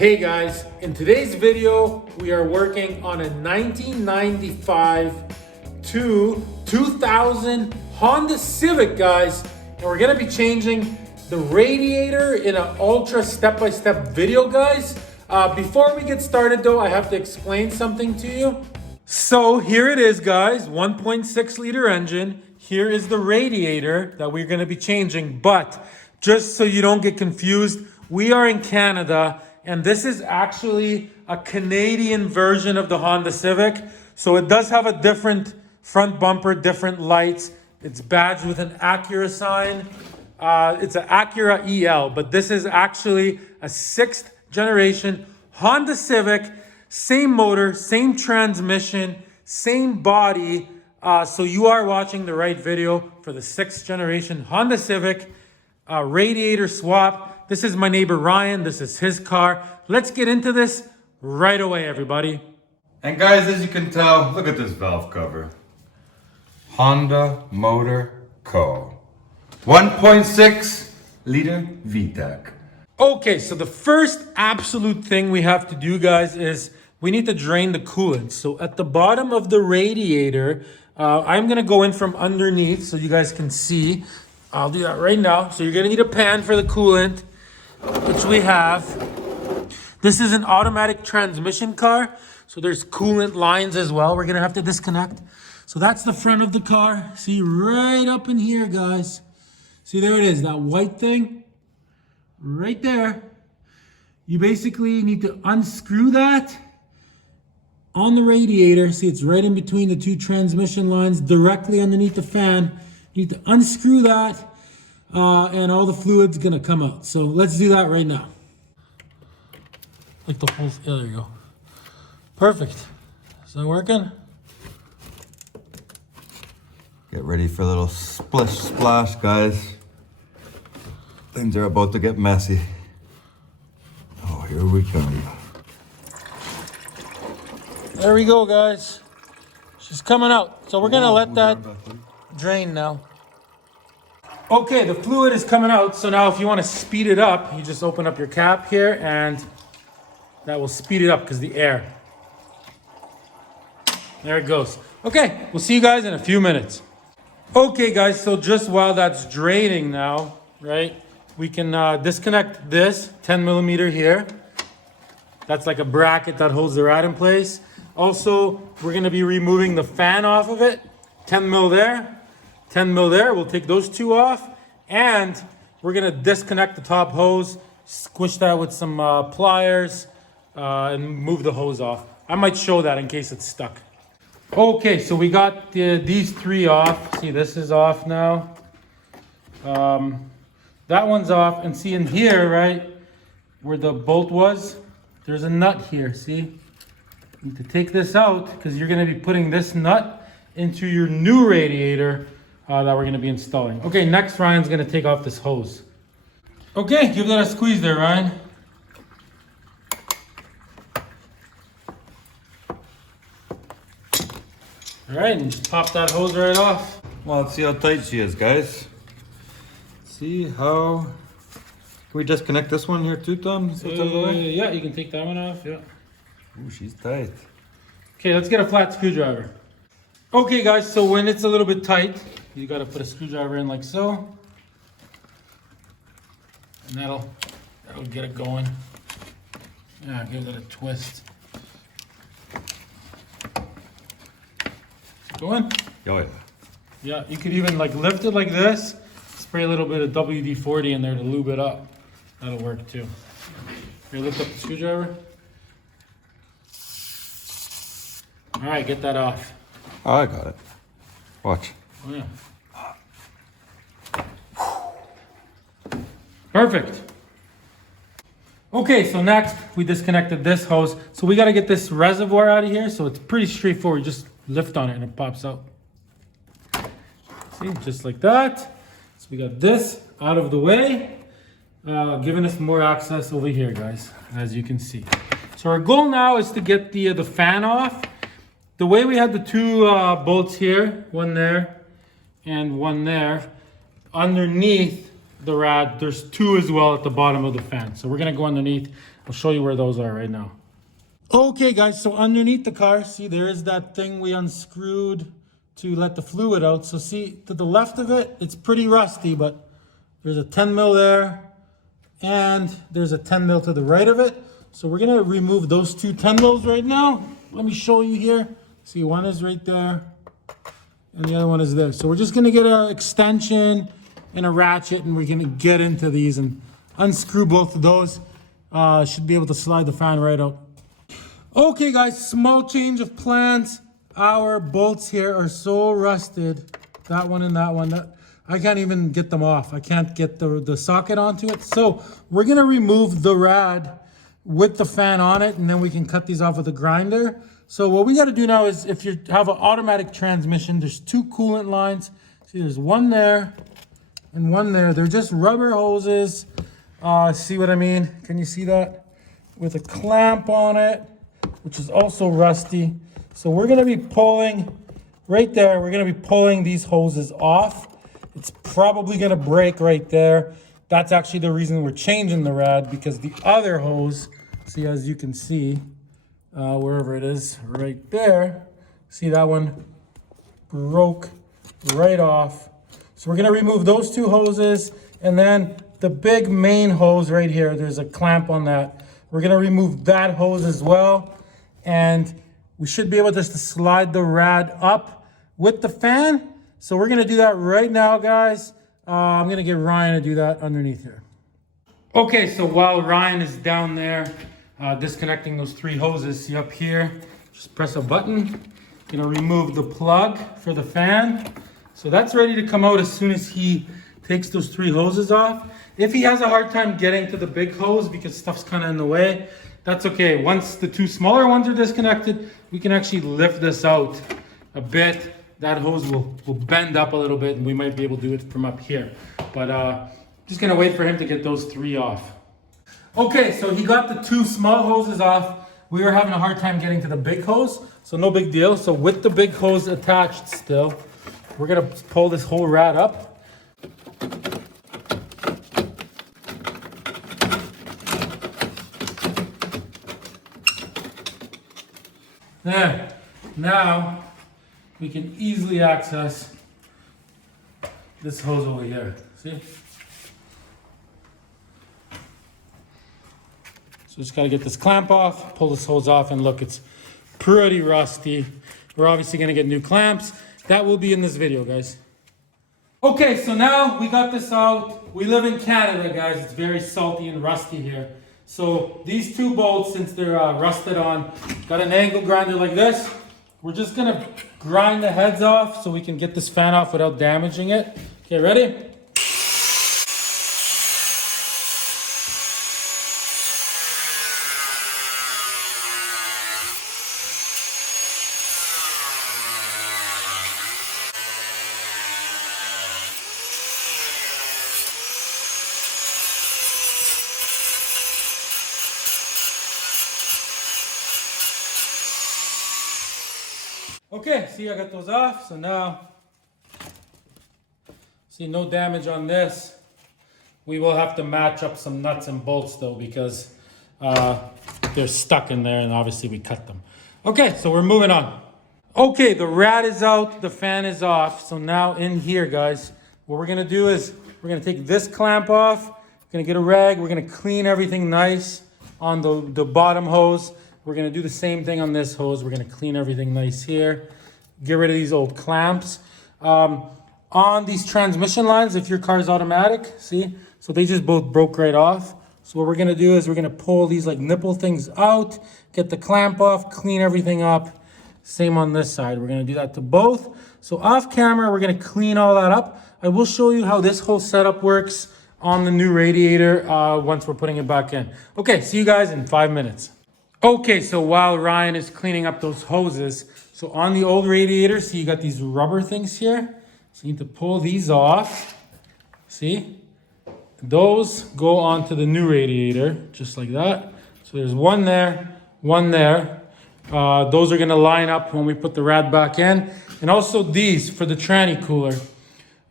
Hey guys, in today's video, we are working on a 1995 to 2000 Honda Civic, guys. And we're gonna be changing the radiator in an ultra step-by-step video, guys. Before we get started though, I have to explain something to you. So here it is, guys, 1.6 liter engine. Here is the radiator that we're gonna be changing, but just so you don't get confused, we are in Canada, and this is actually a Canadian version of the Honda Civic. So it does have a different front bumper, different lights. It's badged with an Acura sign. It's an Acura EL, but this is actually a 6th generation Honda Civic. Same motor, same transmission, same body. So you are watching the right video for the 6th generation Honda Civic radiator swap. This is my neighbor Ryan. This is his car. Let's get into this right away, everybody. And guys, as you can tell, look at this valve cover. Honda Motor Co. 1.6 liter VTEC. Okay, so the first absolute thing we have to do, guys, is we need to drain the coolant. So at the bottom of the radiator, I'm gonna go in from underneath so you guys can see. I'll do that right now. So you're gonna need a pan for the coolant, which we have. This is an automatic transmission car, so there's coolant lines as well we're gonna have to disconnect. So that's the front of the car. See right up in here, guys. See, there it is, that white thing right there. You basically need to unscrew that on the radiator. See, it's right in between the two transmission lines, directly underneath the fan. You need to unscrew that, and all the fluid's gonna come out. So let's do that right now. Like the whole, yeah, there you go. Perfect. Is that working? Get ready for a little splish splash, guys. Things are about to get messy. Oh, here we come. There we go, guys. She's coming out. So we're gonna let that drain now. Okay, the fluid is coming out. So now if you want to speed it up, you just open up your cap here and that will speed it up because the air. There it goes. Okay, we'll see you guys in a few minutes. Okay guys, so just while that's draining now, right, we can disconnect this 10 millimeter here. That's like a bracket that holds the rad in place. Also, we're gonna be removing the fan off of it. 10 mil there, 10 mil there. We'll take those two off, and we're gonna disconnect the top hose, squish that with some pliers, and move the hose off. I might show that in case it's stuck. Okay, so we got these three off. See, this is off now. That one's off, and see in here, right, where the bolt was, there's a nut here, see? You need to take this out because you're gonna be putting this nut into your new radiator that we're gonna be installing. Okay, next Ryan's gonna take off this hose. Okay, give that a squeeze there, Ryan. All right, and just pop that hose right off. Well, let's see how tight she is, guys. See how... Can we disconnect this one here too, Tom? Yeah, you can take that one off, yeah. Ooh, she's tight. Okay, let's get a flat screwdriver. Okay guys, so when it's a little bit tight, you gotta put a screwdriver in like so. And that'll get it going. Yeah, give it a twist. Going? Oh yeah. Yeah, you could even like lift it like this, spray a little bit of WD-40 in there to lube it up. That'll work too. Here, lift up the screwdriver. All right, get that off. Oh, I got it. Watch. Oh yeah. Perfect. Okay, so next we disconnected this hose. So we gotta get this reservoir out of here. So it's pretty straightforward. Just lift on it and it pops out. See, just like that. So we got this out of the way, giving us more access over here, guys, as you can see. So our goal now is to get the fan off. The way we had the two bolts here, one there and one there, underneath the rad, there's two as well at the bottom of the fan. So we're gonna go underneath I'll show you where those are right now. Okay guys, so underneath the car, see there is that thing we unscrewed to let the fluid out. So see to the left of it, it's pretty rusty, but there's a 10 mil there and there's a 10 mil to the right of it. So we're gonna remove those two 10 mils right now. Let me show you here. See, one is right there and the other one is there. So we're just gonna get an extension and a ratchet and we're gonna get into these and unscrew both of those. Should be able to slide the fan right out. Okay guys, small change of plans. Our bolts here are so rusted, that one and that one, that I can't even get them off. I can't get the socket onto it. So we're gonna remove the rad with the fan on it and then we can cut these off with a grinder. So what we gotta do now is if you have an automatic transmission, there's two coolant lines. See, there's one there and one there. They're just rubber hoses. See what I mean? Can you see that? With a clamp on it, which is also rusty. So we're gonna be pulling, right there, we're gonna be pulling these hoses off. It's probably gonna break right there. That's actually the reason we're changing the rad, because the other hose, see, as you can see, wherever it is, right there, see that one broke right off. So we're gonna remove those two hoses, and then the big main hose right here, there's a clamp on that. We're gonna remove that hose as well, and we should be able just to slide the rad up with the fan. So we're gonna do that right now, guys. I'm gonna get Ryan to do that underneath here. Okay, so while Ryan is down there disconnecting those three hoses, see up here, just press a button. Gonna remove the plug for the fan. So that's ready to come out as soon as he takes those three hoses off. If he has a hard time getting to the big hose because stuff's kind of in the way, that's okay. Once the two smaller ones are disconnected, we can actually lift this out a bit. That hose will bend up a little bit and we might be able to do it from up here. But just gonna wait for him to get those three off. Okay, so he got the two small hoses off. We were having a hard time getting to the big hose, so no big deal. So with the big hose attached still, we're gonna pull this whole rad up. There, now we can easily access this hose over here, see? So just gotta get this clamp off, pull this hose off, and look, it's pretty rusty. We're obviously gonna get new clamps. That will be in this video, guys. Okay, so now we got this out. We live in Canada, guys. It's very salty and rusty here. So these two bolts, since they're rusted on, got an angle grinder like this. We're just gonna grind the heads off so we can get this fan off without damaging it. Okay, ready? Okay, see, I got those off. So now, see, no damage on this. We will have to match up some nuts and bolts though, because they're stuck in there and obviously we cut them. Okay, so we're moving on. Okay, the rad is out, the fan is off. So now in here, guys, what we're gonna do is we're gonna take this clamp off. We're gonna get a rag. We're gonna clean everything nice on the bottom hose. We're gonna do the same thing on this hose. We're gonna clean everything nice here. Get rid of these old clamps. On these transmission lines, if your car is automatic, see? So they just both broke right off. So what we're gonna do is we're gonna pull these like nipple things out, get the clamp off, clean everything up. Same on this side. We're gonna do that to both. So off camera, we're gonna clean all that up. I will show you how this whole setup works on the new radiator once we're putting it back in. Okay, see you guys in 5 minutes. Okay, so while Ryan is cleaning up those hoses, so on the old radiator, see you got these rubber things here. So you need to pull these off. See? Those go onto the new radiator, just like that. So there's one there, one there. Those are gonna line up when we put the rad back in. And also these for the tranny cooler.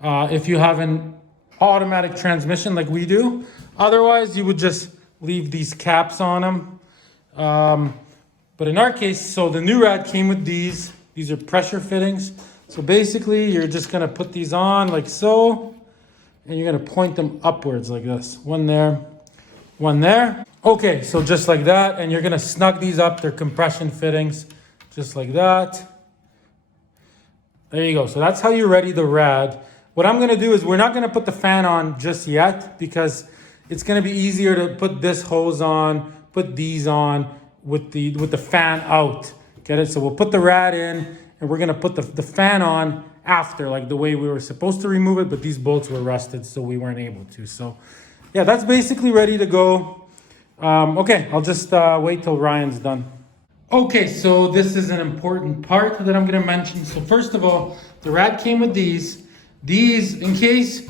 If you have an automatic transmission like we do, otherwise you would just leave these caps on them. But in our case, so the new rad came with these. These are pressure fittings. So basically, you're just gonna put these on like so, and you're gonna point them upwards like this. One there, one there. Okay, so just like that, and you're gonna snug these up. They're compression fittings, just like that. There you go. So that's how you ready the rad. What I'm gonna do is we're not gonna put the fan on just yet because it's gonna be easier to put this hose on, put these on with the fan out. Get it? So we'll put the rad in and we're gonna put the fan on after, like the way we were supposed to remove it, but these bolts were rusted, so we weren't able to. So yeah, that's basically ready to go. Okay, I'll just wait till Ryan's done. Okay, so this is an important part that I'm gonna mention. So first of all, the rad came with these. These, in case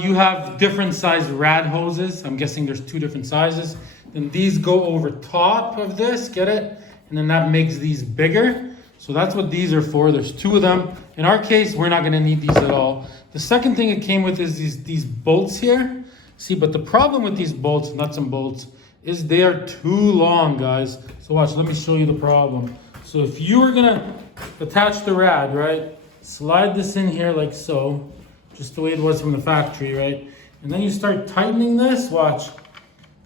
you have different size rad hoses, I'm guessing there's 2 different sizes, then these go over top of this, get it? And then that makes these bigger. So that's what these are for. There's 2 of them. In our case, we're not gonna need these at all. The second thing it came with is these bolts here. See, but the problem with these bolts, nuts and bolts, is they are too long, guys. So watch, let me show you the problem. So if you were gonna attach the rad, right? Slide this in here like so, just the way it was from the factory, right? And then you start tightening this, watch.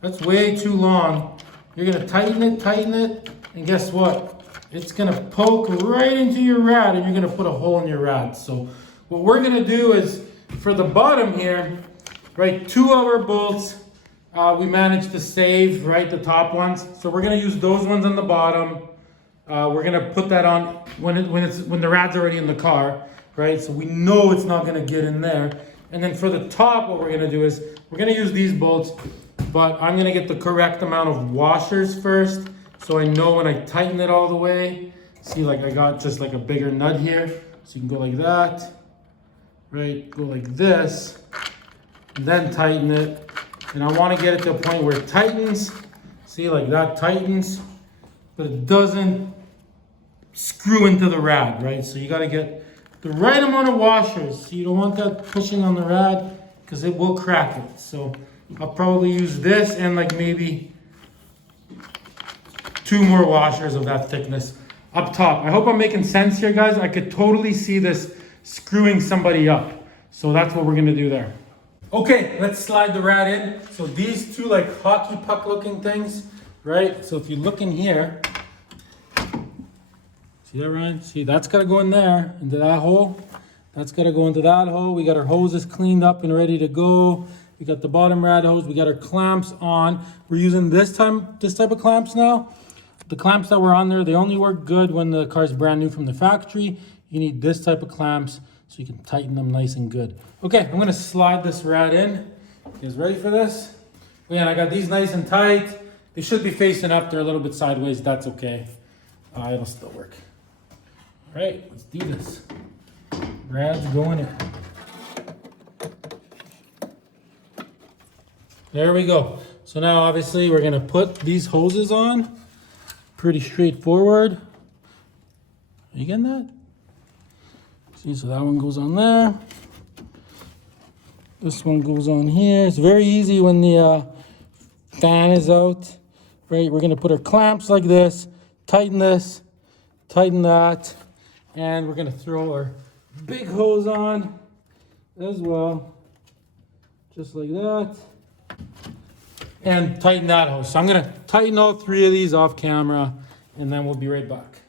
That's way too long. You're gonna tighten it, and guess what? It's gonna poke right into your rad and you're gonna put a hole in your rad. So what we're gonna do is, for the bottom here, right, 2 of our bolts, we managed to save, right, the top ones. So we're gonna use those ones on the bottom. We're gonna put that on when the rad's already in the car, right? So we know it's not gonna get in there. And then for the top, what we're gonna do is we're gonna use these bolts, but I'm gonna get the correct amount of washers first, so I know when I tighten it all the way. See, like I got just like a bigger nut here, so you can go like that, right? Go like this, and then tighten it. And I want to get it to a point where it tightens. See, like that tightens, but it doesn't screw into the rad, right? So you got to get the right amount of washers. So you don't want that pushing on the rad because it will crack it. So I'll probably use this and like maybe 2 more washers of that thickness up top. I hope I'm making sense here, guys. I could totally see this screwing somebody up. So that's what we're going to do there. Okay, let's slide the rad in. So these 2 like hockey puck looking things, right? So if you look in here, see that, Ryan? See, that's gotta go in there, into that hole. That's gotta go into that hole. We got our hoses cleaned up and ready to go. We got the bottom rad hose. We got our clamps on. We're using this type of clamps now. The clamps that were on there, they only work good when the car's brand new from the factory. You need this type of clamps so you can tighten them nice and good. Okay, I'm gonna slide this rad in. You guys ready for this? Yeah, and I got these nice and tight. They should be facing up. They're a little bit sideways. That's okay. It'll still work. All right, let's do this. Rad's going in. There we go. So now obviously we're gonna put these hoses on. Pretty straightforward. Are you getting that? See, so that one goes on there. This one goes on here. It's very easy when the fan is out, right? We're gonna put our clamps like this, tighten this, tighten that, and we're gonna throw our big hose on as well, just like that, and tighten that hose. So I'm gonna tighten all 3 of these off camera, and then we'll be right back.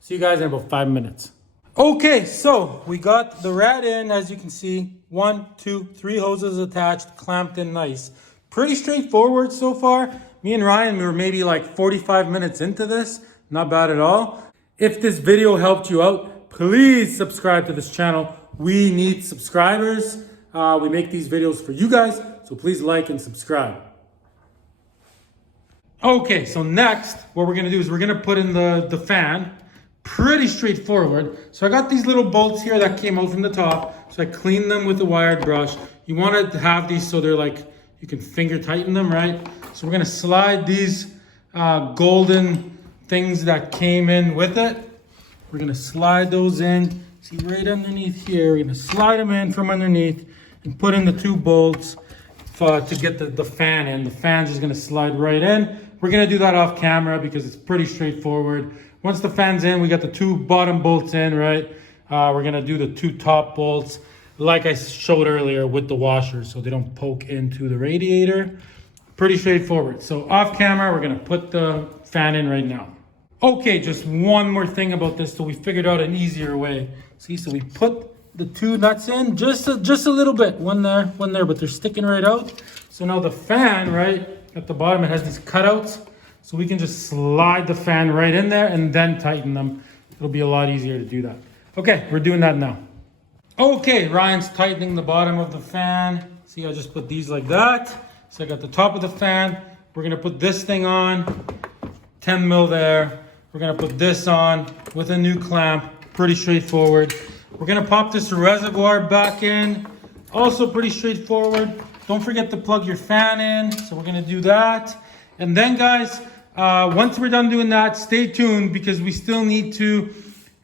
See you guys in about 5 minutes. Okay, so we got the rad in, as you can see. 1, 2, 3 hoses attached, clamped in nice. Pretty straightforward so far. Me and Ryan, we were maybe like 45 minutes into this. Not bad at all. If this video helped you out, please subscribe to this channel. We need subscribers. We make these videos for you guys, so please like and subscribe. Okay, so next, what we're gonna do is we're gonna put in the fan. Pretty straightforward. So I got these little bolts here that came out from the top. So I cleaned them with a wired brush. You want to have these so they're like, you can finger tighten them, right? So we're gonna slide these golden things that came in with it. We're gonna slide those in. See right underneath here, we're gonna slide them in from underneath and put in the 2 bolts. to get the fan in. The fan's just gonna slide right in. We're gonna do that off camera because it's pretty straightforward. Once the fan's in, we got the 2 bottom bolts in, right? We're gonna do the 2 top bolts like I showed earlier with the washers so they don't poke into the radiator. Pretty straightforward. So off camera, we're gonna put the fan in right now. Okay, just one more thing about this. So we figured out an easier way. See, so we put the 2 nuts in just a little bit. One there, but they're sticking right out. So now the fan, right, at the bottom, it has these cutouts. So we can just slide the fan right in there and then tighten them. It'll be a lot easier to do that. Okay, we're doing that now. Okay, Ryan's tightening the bottom of the fan. See, I just put these like that. So I got the top of the fan. We're gonna put this thing on, 10 mil there. We're gonna put this on with a new clamp, pretty straightforward. We're gonna pop this reservoir back in, also pretty straightforward. Don't forget to plug your fan in, so we're gonna do that. And then guys, once we're done doing that, stay tuned because we still need to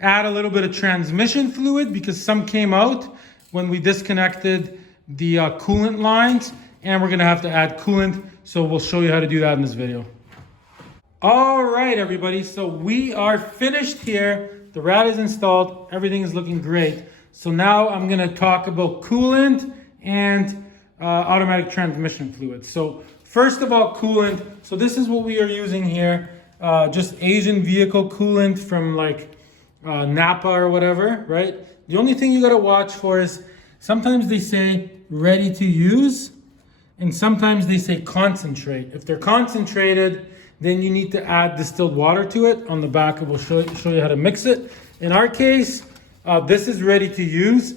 add a little bit of transmission fluid because some came out when we disconnected the coolant lines, and we're gonna have to add coolant, so we'll show you how to do that in this video. All right, everybody, so we are finished here. The rad is installed, everything is looking great. So now I'm gonna talk about coolant and automatic transmission fluid. So first of all, coolant. So this is what we are using here. Just Asian vehicle coolant from like Napa or whatever, right? The only thing you gotta watch for is sometimes they say ready to use and sometimes they say concentrate. If they're concentrated, then you need to add distilled water to it. On the back, it will show you how to mix it. In our case, this is ready to use.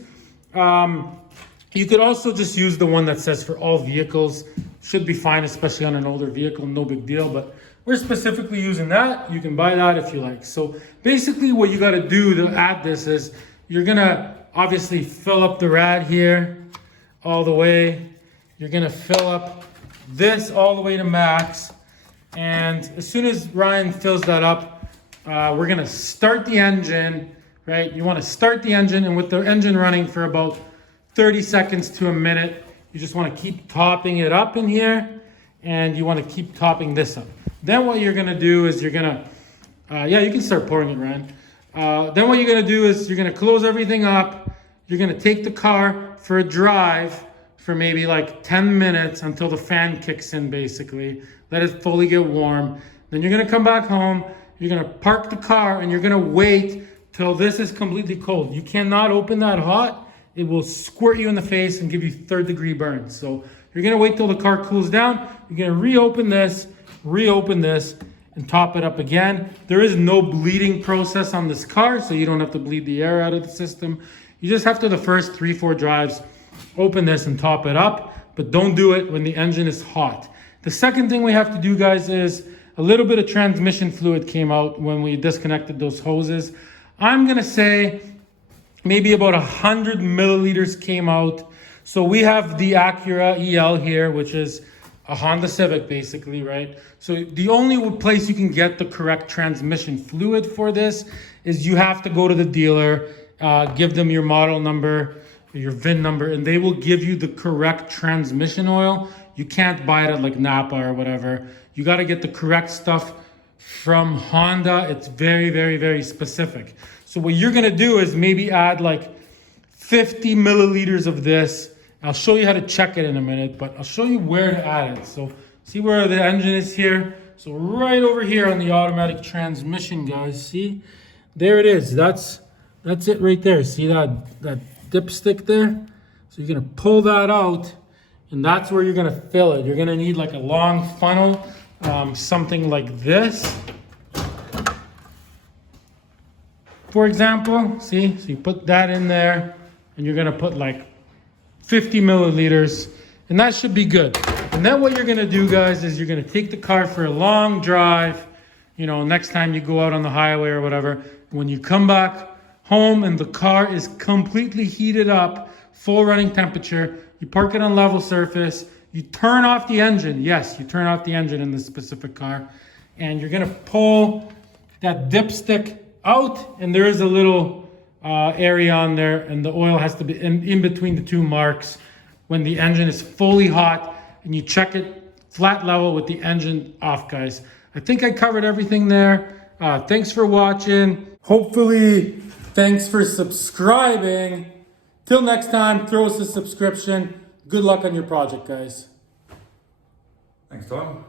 You could also just use the one that says for all vehicles. Should be fine, especially on an older vehicle, no big deal, but we're specifically using that. You can buy that if you like. So basically what you gotta do to add this is you're gonna obviously fill up the rad here all the way. You're gonna fill up this all the way to max. And as soon as Ryan fills that up, we're gonna start the engine, right? You wanna start the engine, and with the engine running for about 30 seconds to a minute, you just wanna keep topping it up in here, and you wanna keep topping this up. Then what you're gonna do is you're gonna, yeah, you can start pouring it, Ryan. Then what you're gonna do is you're gonna close everything up. You're gonna take the car for a drive for maybe like 10 minutes until the fan kicks in, basically. Let it fully get warm. Then you're gonna come back home, you're gonna park the car, and you're gonna wait till this is completely cold. You cannot open that hot. It will squirt you in the face and give you 3rd-degree burns. So you're gonna wait till the car cools down. You're gonna reopen this, and top it up again. There is no bleeding process on this car, so you don't have to bleed the air out of the system. You just have to, the first 3-4 drives, open this and top it up, but don't do it when the engine is hot. The second thing we have to do, guys, is a little bit of transmission fluid came out when we disconnected those hoses. I'm gonna say maybe about 100 milliliters came out. So we have the Acura EL here, which is a Honda Civic basically, right? So the only place you can get the correct transmission fluid for this is you have to go to the dealer, give them your model number, your VIN number, and they will give you the correct transmission oil. You can't buy it at like Napa or whatever. You got to get the correct stuff from Honda. It's very, very, very specific. So what you're gonna do is maybe add like 50 milliliters of this. I'll show you how to check it in a minute, but I'll show you where to add it. So see where the engine is here? So right over here on the automatic transmission, guys, see? There it is. That's it right there. See that dipstick there? So you're gonna pull that out, and that's where you're gonna fill it. You're gonna need like a long funnel, something like this. For example, see? So you put that in there, and you're gonna put like 50 milliliters, and that should be good. And then what you're gonna do, guys, is you're gonna take the car for a long drive, you know, next time you go out on the highway or whatever. When you come back home and the car is completely heated up, full running temperature, you park it on level surface, you turn off the engine. Yes, you turn off the engine in this specific car, and you're gonna pull that dipstick out, and there is a little area on there, and the oil has to be in between the two marks. When the engine is fully hot, and you check it flat level with the engine off, guys. I think I covered everything there. Thanks for watching. Hopefully, thanks for subscribing. Till next time, throw us a subscription. Good luck on your project, guys. Thanks, Tom.